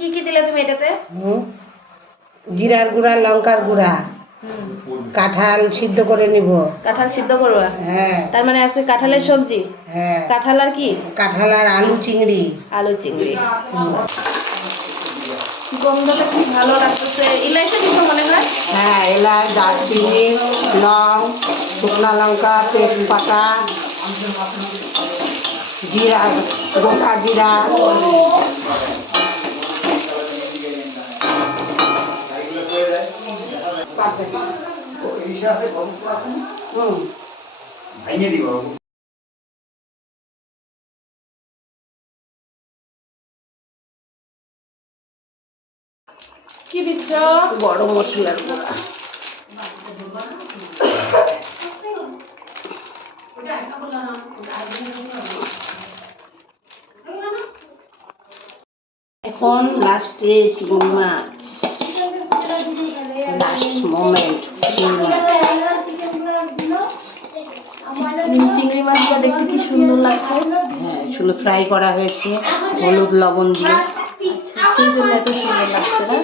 কি কি দিলে তুমি এটাতে? জিরার গুঁড়া, লঙ্কার গুঁড়া, কাঁঠাল সিদ্ধ করে নিব। কাঁঠাল সিদ্ধ করবা? হ্যাঁ। তার মানে আজকে কাঁঠালের সবজি? হ্যাঁ। কাঁঠাল আর কি? কাঁঠাল আর আলু চিংড়ি। আলু চিংড়ি। গন্ধটা খুব ভালো লাগতেছে। ইলাইচি দিব মনে হয়? হ্যাঁ, এলাচ, দারচিনি, লং, শুকনো লঙ্কা, তেজপাতা, জিরা, গোটা জিরা। কি দিচ্ছ? গরম মশলার গুঁড়া। এখন লাস্টে চিংড়ি মাছ, লাস্ট মোমেন্ট। চিংড়ি মাছটা দেখতে কি সুন্দর লাগছে। হ্যাঁ, শুধু ফ্রাই করা হয়েছে হলুদ লবণ দিয়ে, সেই জন্য এত সুন্দর লাগছে না?